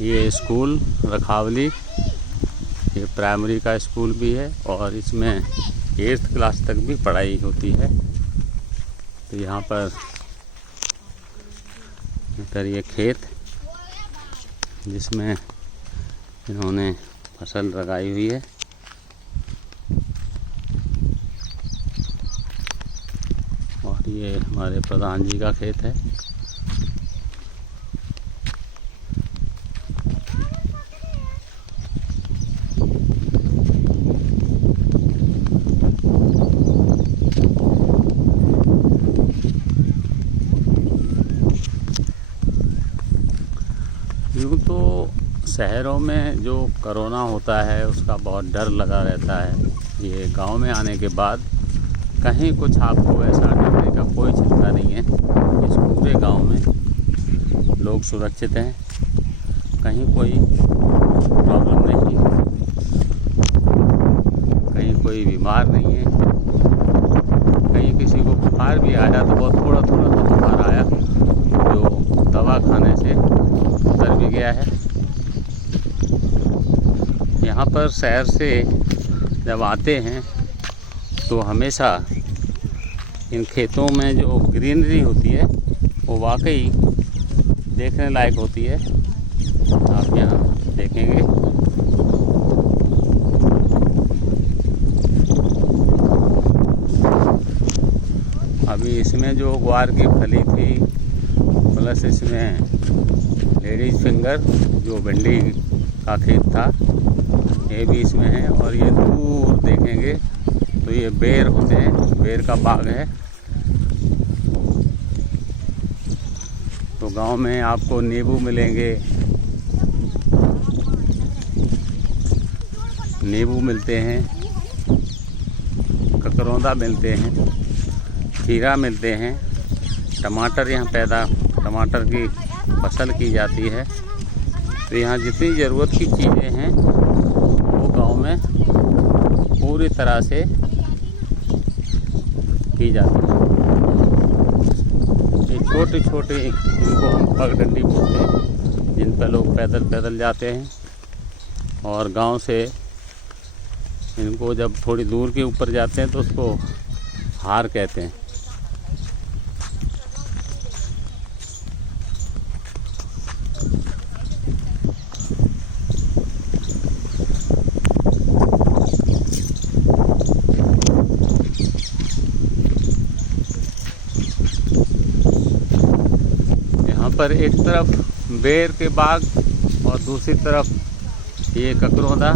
ये स्कूल रखावली, ये प्राइमरी का स्कूल भी है और इसमें 8th क्लास तक भी पढ़ाई होती है। तो यहाँ पर इधर ये खेत जिसमें इन्होंने फसल लगाई हुई है। और ये हमारे प्रधान जी का खेत है। यूँ तो शहरों में जो कोरोना होता है उसका बहुत डर लगा रहता है। ये गांव में आने के बाद कहीं कुछ आपको ऐसा डरने का कोई चिंता नहीं है। इस पूरे गांव में लोग सुरक्षित हैं, कहीं कोई प्रॉब्लम नहीं है, कहीं कोई बीमार नहीं है। कहीं किसी को बुखार भी आया तो बहुत थोड़ा थोड़ा सा बुखार आया जो दवा खाने से उतर भी गया है। यहाँ पर शहर से जब आते हैं तो हमेशा इन खेतों में जो ग्रीनरी होती है वो वाकई देखने लायक होती है। आप यहाँ देखेंगे अभी इसमें जो ग्वार की फली थी प्लस इसमें लेडीज फिंगर जो भिंडी का खेत था ये भी इसमें है। और ये दूर देखेंगे तो ये बेर होते हैं, बेर का बाग है। तो गांव में आपको नींबू मिलेंगे, नींबू मिलते हैं, ककरौंदा मिलते हैं, खीरा मिलते हैं, टमाटर यहाँ टमाटर की फसल की जाती है। तो यहाँ जितनी ज़रूरत की चीज़ें हैं वो गांव में पूरी तरह से की जाती है। ये छोटी छोटी इनको हम पगडंडी बोलते हैं, जिन पर लोग पैदल पैदल जाते हैं। और गांव से इनको जब थोड़ी दूर के ऊपर जाते हैं तो उसको हार कहते हैं। पर एक तरफ बेर के बाग और दूसरी तरफ ये ककरौंदा।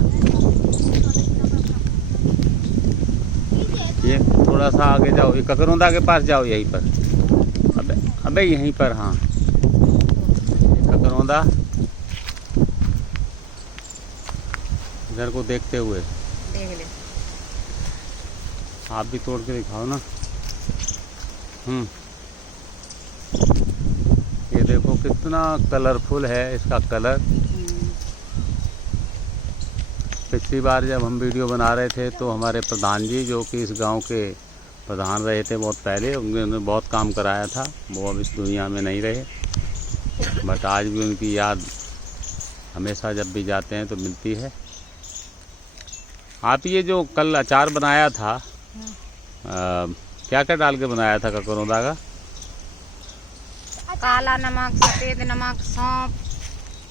ये थोड़ा सा आगे जाओ, ये ककरौंदा के पास जाओ, यहीं पर अबे यहीं पर। हाँ, ये ककरौंदा इधर को देखते हुए देख ले। आप भी तोड़ के दिखाओ ना। ये देखो कितना कलरफुल है इसका कलर। पिछली बार जब हम वीडियो बना रहे थे तो हमारे प्रधान जी जो कि इस गांव के प्रधान रहे थे बहुत पहले, उन्होंने बहुत काम कराया था। वो अब इस दुनिया में नहीं रहे, बट आज भी उनकी याद हमेशा जब भी जाते हैं तो मिलती है। आप ये जो कल अचार बनाया था क्या क्या डाल के बनाया था ककरौंदा का? काला नमक, सफ़ेद नमक, सौंफ,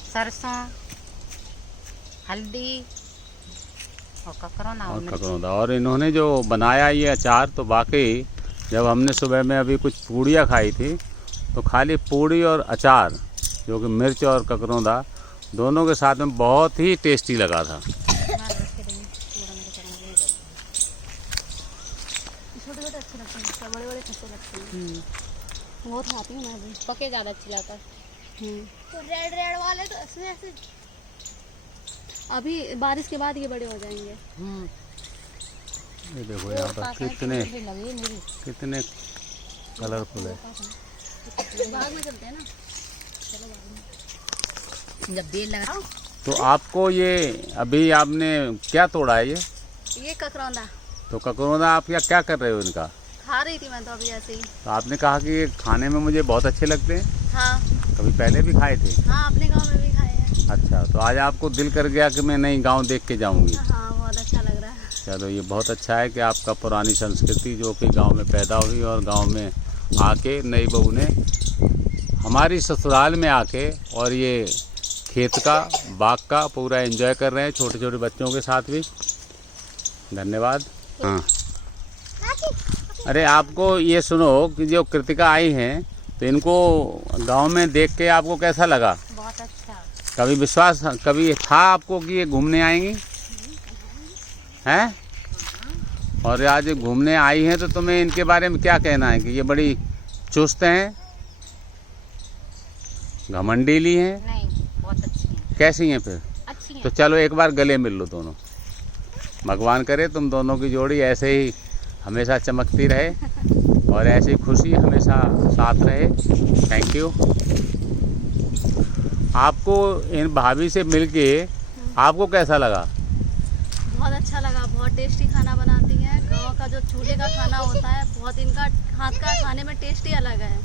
सरसों, हल्दी और ककरौंदा। और इन्होंने जो बनाया ये अचार तो वाकई जब हमने सुबह में अभी कुछ पूड़ियाँ खाई थी तो खाली पूड़ी और अचार जो कि मिर्च और ककरौंदा दोनों के साथ में बहुत ही टेस्टी लगा था। वो खाती हूँ मैं भी, पके ज़्यादा अच्छी लगता है। तो रेड रेड वाले तो इसमें ऐसे अभी बारिश के बाद ये बड़े हो जाएंगे। ये देखो यहाँ पर कितने कलरफुल है। बाग में चलते हैं ना, चलो बाग में जब देर लगा। तो आपको ये अभी आपने क्या तोड़ा है? ये ककरौंदा। तो ककरौंदा आप क्या कर रहे हो इनका? खा रही थी मैं तो अभी ऐसे ही। तो आपने कहा कि ये खाने में मुझे बहुत अच्छे लगते हैं। हाँ, कभी पहले भी खाए थे? हाँ, अपने गांव में भी खाए हैं। अच्छा, तो आज आपको दिल कर गया कि मैं नई गांव देख के जाऊंगी। हाँ, बहुत अच्छा लग रहा है। चलो, ये बहुत अच्छा है कि आपका पुरानी संस्कृति जो कि गांव में पैदा हुई और गांव में आके नई बहू ने हमारी ससुराल में आके और ये खेत का बाग का पूरा एंजॉय कर रहे हैं छोटे छोटे बच्चों के साथ भी। धन्यवाद। हाँ, अरे आपको ये सुनो कि जो कृतिका आई हैं तो इनको गांव में देख के आपको कैसा लगा? बहुत अच्छा। कभी था आपको कि ये घूमने आएंगी हैं? और आज घूमने आई हैं तो तुम्हें इनके बारे में क्या कहना है कि ये बड़ी चुस्त हैं, घमंडीली हैं? नहीं, बहुत अच्छी है। कैसी हैं फिर? अच्छी है। तो चलो एक बार गले मिल लो दोनों। भगवान करे तुम दोनों की जोड़ी ऐसे ही हमेशा चमकती रहे और ऐसी खुशी हमेशा साथ रहे। Thank you. आपको इन भाभी से मिलके आपको कैसा लगा? बहुत अच्छा लगा। बहुत टेस्टी खाना बनाती हैं। गांव का जो चूल्हे का खाना होता है, बहुत इनका हाथ का खाने में टेस्ट ही अलग है।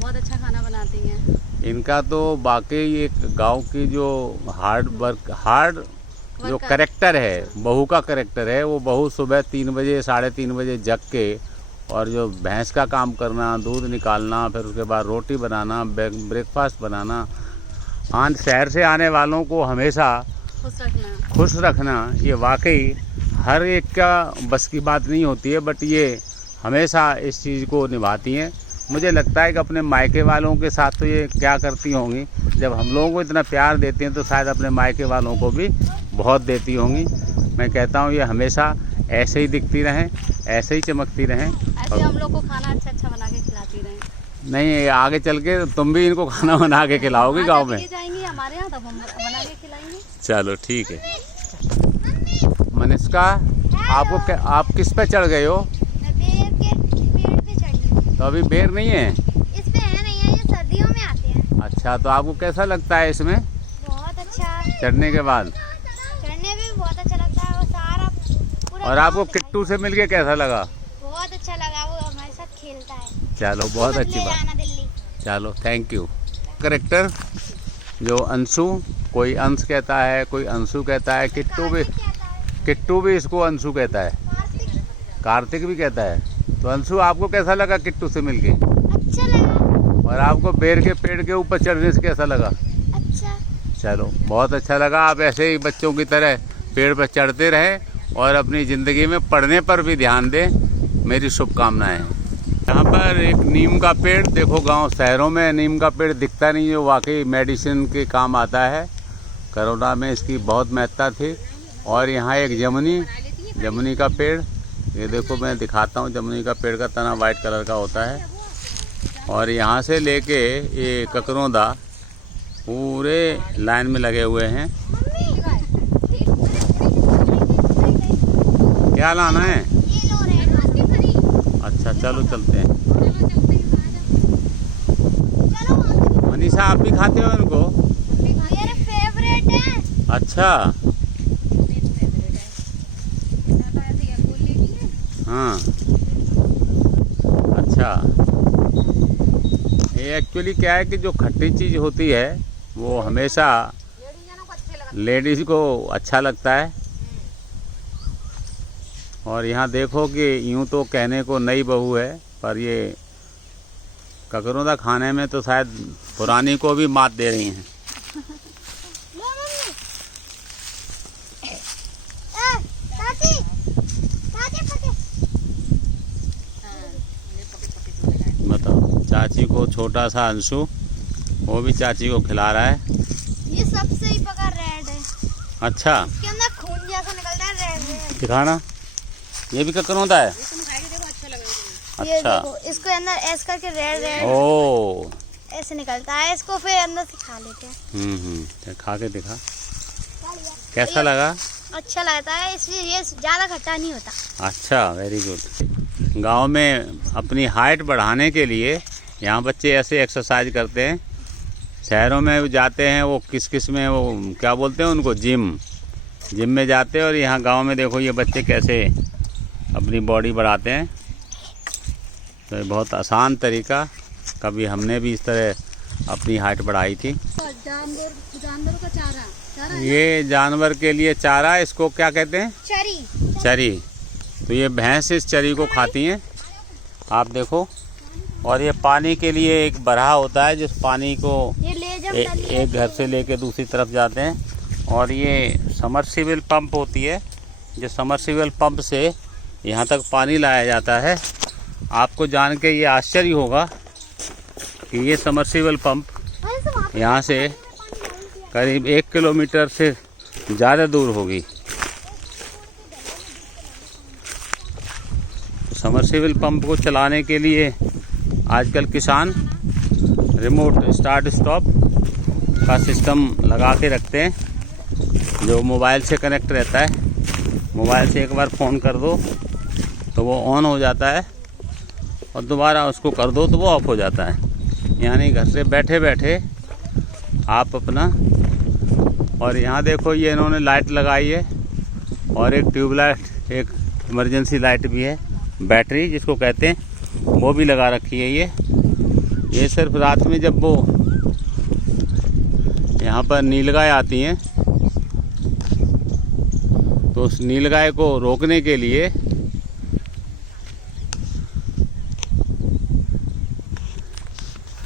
बहुत अच्छा खाना बनाती हैं। इनका तो वाकई एक गांव की जो हार्ड जो करेक्टर है, बहू का करेक्टर है, वो बहू सुबह 3 बजे 3:30 बजे जग के और जो भैंस का काम करना, दूध निकालना, फिर उसके बाद रोटी बनाना, ब्रेकफास्ट बनाना, शहर से आने वालों को हमेशा खुश रखना, ये वाकई हर एक का बस की बात नहीं होती है, बट ये हमेशा इस चीज़ को निभाती हैं। मुझे लगता है कि अपने मायके वालों के साथ तो ये क्या करती होंगी, जब हम लोगों को इतना प्यार देती हैं तो शायद अपने मायके वालों को भी बहुत देती होंगी। मैं कहता हूँ ये हमेशा ऐसे ही दिखती रहें, ऐसे ही चमकती रहें। ऐसे हम लोग को खाना अच्छा अच्छा बना के खिलाती रहें। नहीं, आगे चल के तुम भी इनको खाना बना के खिलाओगी गांव में? जाएंगी हमारे यहाँ, तब हम बना के खिलाएंगे। चलो ठीक है। मनीषका, आप किस पे चढ़ गए हो? बेर के पेड़ पे चढ़ी। तो अभी बेर नहीं है? इस पे है नहीं है, ये सर्दियों में आते हैं। अच्छा, तो आपको कैसा लगता है इसमें बहुत अच्छा। चढ़ने के बाद? चढ़ने में भी बहुत अच्छा लगता है, वो सारा पूरा। और आपको किट्टू से मिलके कैसा लगा? बहुत अच्छा लगा, वो हमारे साथ खेलता है। चलो, बहुत अच्छी ले बात। जाना दिल्ली। चलो, थैंक यू। करेक्टर जो अंशु, कोई अंश कहता है, कोई अंशु कहता है, किट्टू भी इसको अंशु कहता है, कार्तिक भी कहता है। तो अंशु, आपको कैसा लगा किट्टू से मिलके? अच्छा लगा। और आपको बेर के पेड़ के ऊपर चढ़ने से कैसा लगा? अच्छा। चलो, बहुत अच्छा लगा। आप ऐसे ही बच्चों की तरह पेड़ पर चढ़ते रहें और अपनी ज़िंदगी में पढ़ने पर भी ध्यान दें। मेरी शुभकामनाएं। यहाँ पर एक नीम का पेड़, देखो गांव शहरों में नीम का पेड़ दिखता नहीं, जो वाकई मेडिसिन के काम आता है। कोरोना में इसकी बहुत महत्ता थी। और यहाँ एक जमुनी का पेड़, ये देखो मैं दिखाता हूँ। जमुनी का पेड़ का तना वाइट कलर का होता है। और यहाँ से लेके ये ककरोंदा पूरे लाइन में लगे हुए हैं। क्या लाना है? ये लो रे। अच्छा, चलो चलते हैं। चलो, मनीषा, आप भी खाते हो इनको? मेरे फेवरेट है। अच्छा, हाँ, अच्छा। ये एक्चुअली क्या है कि जो खट्टी चीज़ होती है वो हमेशा लेडीज़ को अच्छा लगता है। और यहाँ देखो कि यूँ तो कहने को नई बहू है, पर ये ककरोंदा खाने में तो शायद पुरानी को भी मात दे रही हैं। लो मम्मी। चाची, चाची पके। बताओ, चाची को छोटा सा अंशु, वो भी चाची को खिला रहा है। ये सबसे ही पका रेड है। अच्छा, इसके अंदर खून जैसा निकलता है, रेड। दिखाना। ये भी ककरोंदा है? ये अच्छा, देखो, इसको अंदर ऐसे करके रेड ओ, ऐसे निकलता है। इसको फिर अंदर से खा लेते हैं। तो खा के दिखा, कैसा लगा? अच्छा लगता है, इसलिए ये ज़्यादा खट्टा नहीं होता। अच्छा, वेरी गुड। गांव में अपनी हाइट बढ़ाने के लिए यहाँ बच्चे ऐसे एक्सरसाइज करते हैं। शहरों में जाते हैं वो किस में, वो क्या बोलते हैं उनको, जिम में जाते हैं। और यहाँ गांव में देखो ये बच्चे कैसे अपनी बॉडी बढ़ाते हैं। तो ये बहुत आसान तरीका, कभी हमने भी इस तरह अपनी हाइट बढ़ाई थी। जानवरों का चारा ये जानवर के लिए चारा, इसको क्या कहते हैं? चरी। चरी। तो ये भैंस इस चरी को खाती हैं, आप देखो। और ये पानी के लिए एक बरहा होता है, जिस पानी को ये ले जब एक घर से लेके दूसरी तरफ जाते हैं। और ये समरसीबल पंप होती है, जो समरसीबल पंप से यहाँ तक पानी लाया जाता है। आपको जान के ये आश्चर्य होगा कि ये समरसीबल पंप यहाँ से करीब 1 किलोमीटर से ज़्यादा दूर होगी। समरसीबल पंप को चलाने के लिए आजकल किसान रिमोट स्टार्ट स्टॉप का सिस्टम लगा के रखते हैं, जो मोबाइल से कनेक्ट रहता है। मोबाइल से एक बार फ़ोन कर दो तो वो ऑन हो जाता है, और दोबारा उसको कर दो तो वो ऑफ हो जाता है। यानी घर से बैठे बैठे आप अपना। और यहाँ देखो ये इन्होंने लाइट लगाई है, और एक ट्यूबलाइट, एक इमरजेंसी लाइट भी है, बैटरी जिसको कहते हैं, वो भी लगा रखी है। ये सिर्फ रात में जब वो यहाँ पर नीलगाय आती हैं तो उस नीलगाय को रोकने के लिए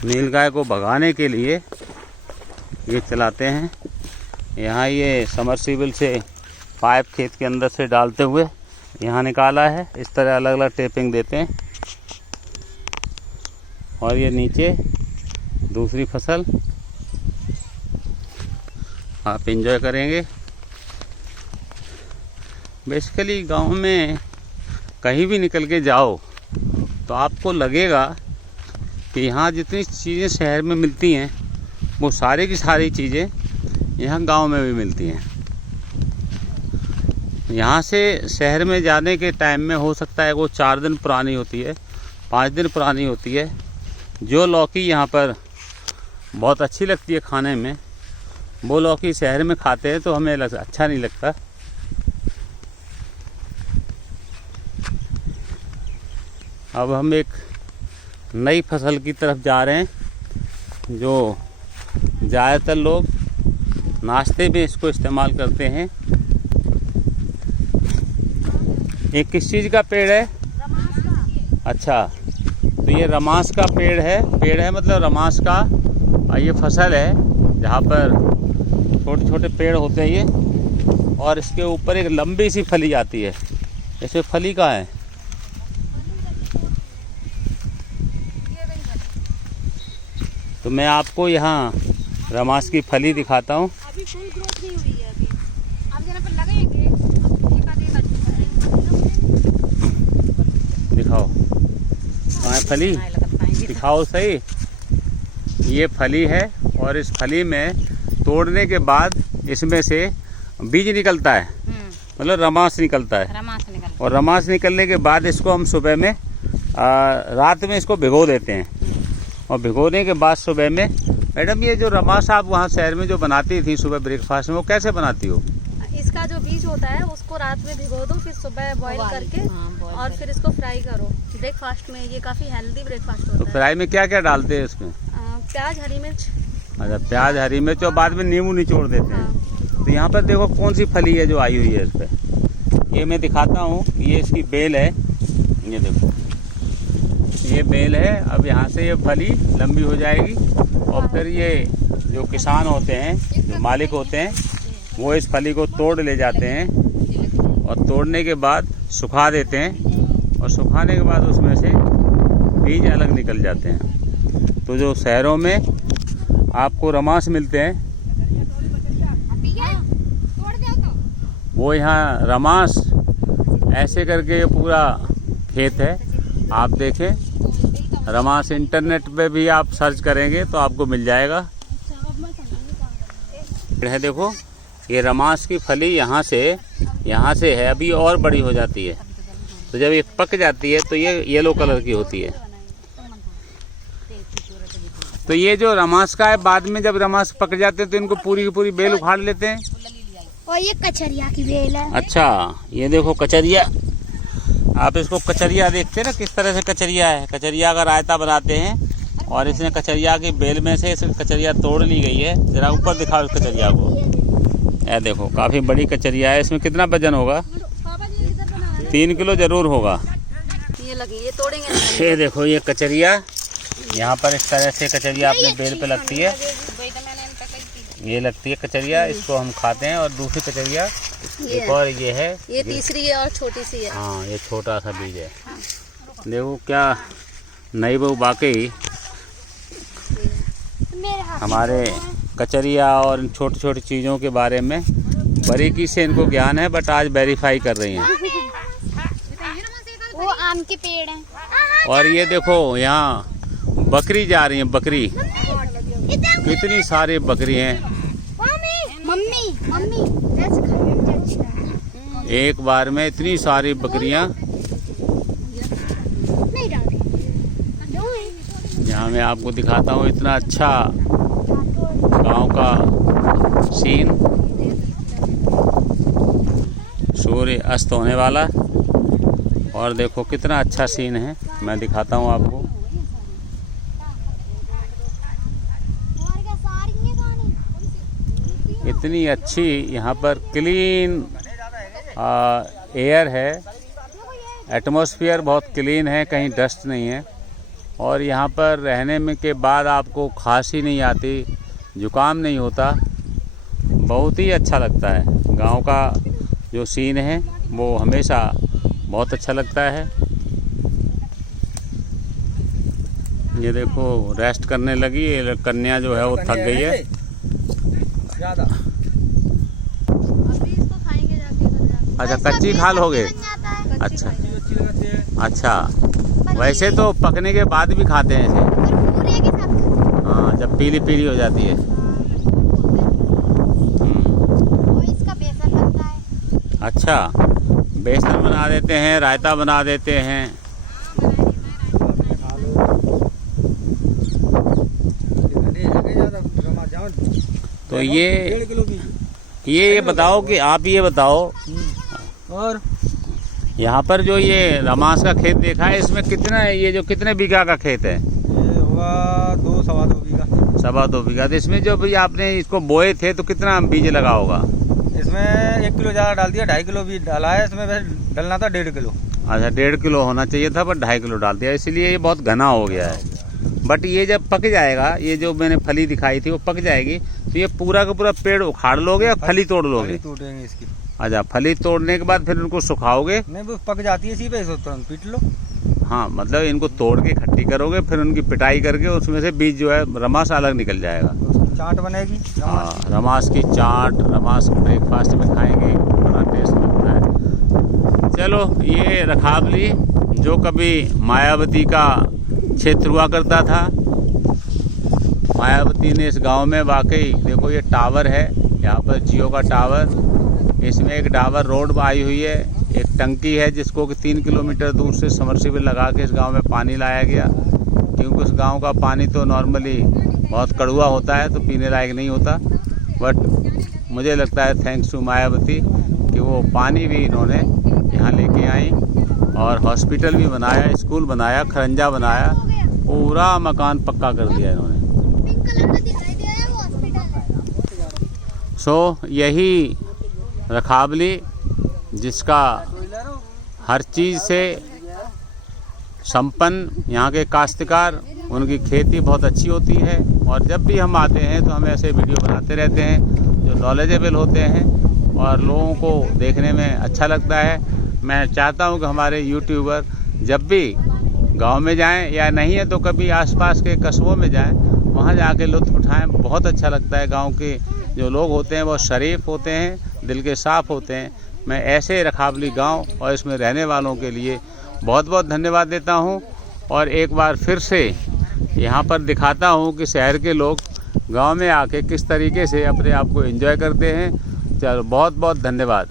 नीलगाय को भगाने के लिए ये चलाते हैं। यहाँ ये समरसीबल से पाइप खेत के अंदर से डालते हुए यहाँ निकाला है। इस तरह अलग अलग टेपिंग देते हैं, और ये नीचे दूसरी फसल आप एंजॉय करेंगे। बेसिकली गांव में कहीं भी निकल के जाओ तो आपको लगेगा कि यहाँ जितनी चीज़ें शहर में मिलती हैं वो सारी की सारी चीज़ें यहाँ गांव में भी मिलती हैं। यहाँ से शहर में जाने के टाइम में हो सकता है वो 4 दिन पुरानी होती है, 5 दिन पुरानी होती है। जो लौकी यहाँ पर बहुत अच्छी लगती है खाने में, वो लौकी शहर में खाते हैं तो हमें अच्छा नहीं लगता। अब हम एक नई फसल की तरफ जा रहे हैं, जो ज़्यादातर लोग नाश्ते में इसको इस्तेमाल करते हैं। ये किस चीज़ का पेड़ है? अच्छा, तो ये रमास का पेड़ है मतलब रमास का। और ये फसल है जहाँ पर छोटे छोटे पेड़ होते हैं ये, और इसके ऊपर एक लंबी सी फली आती है। इसमें फली कहाँ है? तो मैं आपको यहाँ रमास की फली दिखाता हूँ। अभी फुल ग्रोथ नहीं हुई है। अभी जरा पर लगाएंगे, दिखाओ कहाँ है फली, दिखाओ सही। ये फली है, और इस फली में तोड़ने के बाद इसमें से बीज निकलता है, मतलब रमास निकलता है। और रमास निकलने के बाद इसको हम सुबह में रात में इसको भिगो देते हैं, और भिगोने के बाद सुबह में। मैडम, ये जो रमास आप वहाँ शहर में जो बनाती थी सुबह ब्रेकफास्ट में, वो कैसे बनाती हो? इसका जो बीज होता है उसको रात में भिगो दो, फिर सुबह बॉईल करके और फिर इसको फ्राई करो ब्रेकफास्ट में। ये काफ़ी हेल्दी ब्रेकफास्ट होता है। तो फ्राई में क्या क्या डालते हैं इसमें? प्याज, हरी मिर्च। अच्छा, प्याज, हरी मिर्च, और बाद में नींबू निचोड़ देते हैं। तो यहाँ पर देखो कौन सी फली है जो आई हुई है इस पर। ये मैं दिखाता हूँ, ये इसकी बेल है, ये देखो ये बेल है। अब यहाँ से ये फली लंबी हो जाएगी, और फिर ये जो किसान होते हैं, जो मालिक होते हैं, वो इस फली को तोड़ ले जाते हैं, और तोड़ने के बाद सुखा देते हैं, और सुखाने के बाद उसमें से बीज अलग निकल जाते हैं। तो जो शहरों में आपको रमास मिलते हैं, वो यहाँ रमास ऐसे करके पूरा खेत है। आप देखें, रमास इंटरनेट पे भी आप सर्च करेंगे तो आपको मिल जाएगा। है देखो, ये रमास की फली यहाँ से है, अभी और बड़ी हो जाती है। तो जब ये पक जाती है तो ये येलो कलर की होती है। तो ये जो रमास का है, बाद में जब रमास पक जाते हैं तो इनको पूरी की पूरी बेल उखाड़ लेते हैं। और ये कचरिया की बेल है। अच्छा, ये देखो कचरिया, आप इसको कचरिया देखते हैं ना, किस तरह से कचरिया है। कचरिया का रायता बनाते हैं और इसने कचरिया की बेल में से कचरिया तोड़ ली गई है। जरा ऊपर दिखाओ इस कचरिया को। यह देखो काफ़ी बड़ी कचरिया है। इसमें कितना वजन होगा? 3 किलो ज़रूर होगा। ये लगी, ये तोड़ेंगे। ये देखो ये कचरिया, यहाँ पर इस तरह से कचरिया अपने बेल पे लगती है। ये लगती है कचरिया, इसको हम खाते हैं। और दूसरी कचरिया एक और ये है, ये तीसरी है और छोटी सी है। हाँ ये छोटा सा बीज है। देखो क्या नई बहू वाकई हमारे कचरिया और छोटी छोटी चीज़ों के बारे में बारीकी से इनको ज्ञान है, बट आज वेरीफाई कर रही हैं। वो आम के पेड़ हैं। और ये देखो यहाँ बकरी जा रही है, बकरी। कितनी सारी बकरी हैं मम्मी मम्मी एक बार में, इतनी सारी बकरियां। यहाँ मैं आपको दिखाता हूँ इतना अच्छा गांव का सीन। सूर्य अस्त होने वाला और देखो कितना अच्छा सीन है। मैं दिखाता हूँ आपको। इतनी अच्छी यहाँ पर क्लीन एयर है। एटमॉस्फेयर बहुत क्लीन है, कहीं डस्ट नहीं है। और यहाँ पर रहने में के बाद आपको खांसी नहीं आती, जुकाम नहीं होता। बहुत ही अच्छा लगता है। गांव का जो सीन है वो हमेशा बहुत अच्छा लगता है। ये देखो रेस्ट करने लगी। ये कन्या जो है वो थक गई है। अभी इसको खाएंगे जाके। अच्छा कच्ची खा लोगे? अच्छा अच्छा, वैसे तो पकने के बाद भी खाते हैं ऐसे। हाँ जब पीली पीली हो जाती है। इसका बेसन बनता है। अच्छा बेसन बना देते हैं, रायता बना देते हैं। तो ये बताओ कि आप ये बताओ, और यहाँ पर जो ये रमास का खेत देखा है, इसमें कितना है? ये जो कितने बीघा का खेत है? ये हुआ 2-2.25 बीघा। 2.25 बीघा। तो इसमें जो भी आपने इसको बोए थे तो कितना बीज लगा होगा? इसमें 1 किलो ज़्यादा डाल दिया, 2.5 किलो बीज डाला है। इसमें वैसे डलना था 1.5 किलो। अच्छा 1.5 किलो होना चाहिए था, पर 2.5 किलो डाल दिया, इसलिए ये बहुत घना हो गया है। बट ये जब पक जाएगा, ये जो मैंने फली दिखाई थी वो पक जाएगी, तो ये पूरा का पूरा पेड़ उखाड़ लोगे या फली तोड़ लोगे? फली तोड़ेंगे इसकी। अच्छा फली तोड़ने के बाद फिर उनको सुखाओगे? नहीं वो पक जाती है इसी पे, इसको तुरंत पीट लो। हाँ मतलब इनको तोड़ के इकट्ठी करोगे, फिर उनकी पिटाई करके उसमें से बीज जो है रमास अलग निकल जाएगा। उसकी चाट बनेगी। हाँ रमास की चाट, रमास ब्रेकफास्ट में खाएंगे, बड़ा टेस्ट लगता है। चलो ये रखावली जो कभी मायावती का क्षेत्र हुआ करता था, मायावती ने इस गांव में वाकई देखो ये टावर है यहाँ पर, जियो का टावर। इसमें एक डाबर रोड आई हुई है, एक टंकी है जिसको कि 3 किलोमीटर दूर से समरसीबल लगा के इस गांव में पानी लाया गया, क्योंकि उस गांव का पानी तो नॉर्मली बहुत कड़वा होता है, तो पीने लायक नहीं होता। बट मुझे लगता है थैंक्स टू मायावती कि वो पानी भी इन्होंने यहाँ लेके आई और हॉस्पिटल भी बनाया, स्कूल बनाया, खरंजा बनाया, पूरा मकान पक्का कर दिया इन्होंने। सो यही रखावली जिसका हर चीज़ से संपन्न यहाँ के काश्तकार, उनकी खेती बहुत अच्छी होती है। और जब भी हम आते हैं तो हम ऐसे वीडियो बनाते रहते हैं जो नॉलेजेबल होते हैं और लोगों को देखने में अच्छा लगता है। मैं चाहता हूँ कि हमारे यूट्यूबर जब भी गांव में जाएं या नहीं है तो कभी आसपास के कस्बों में जाएं, वहाँ जाके लुत्फ़ उठाएं। बहुत अच्छा लगता है। गांव के जो लोग होते हैं वो शरीफ होते हैं, दिल के साफ़ होते हैं। मैं ऐसे रखावली गांव और इसमें रहने वालों के लिए बहुत बहुत धन्यवाद देता हूं। और एक बार फिर से यहां पर दिखाता हूं कि शहर के लोग गांव में आके किस तरीके से अपने आप को एंजॉय करते हैं। चलो बहुत बहुत धन्यवाद।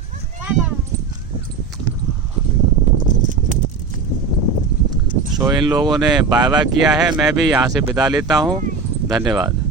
सो इन लोगों ने बाय बाय किया है, मैं भी यहाँ से विदा लेता हूँ। धन्यवाद।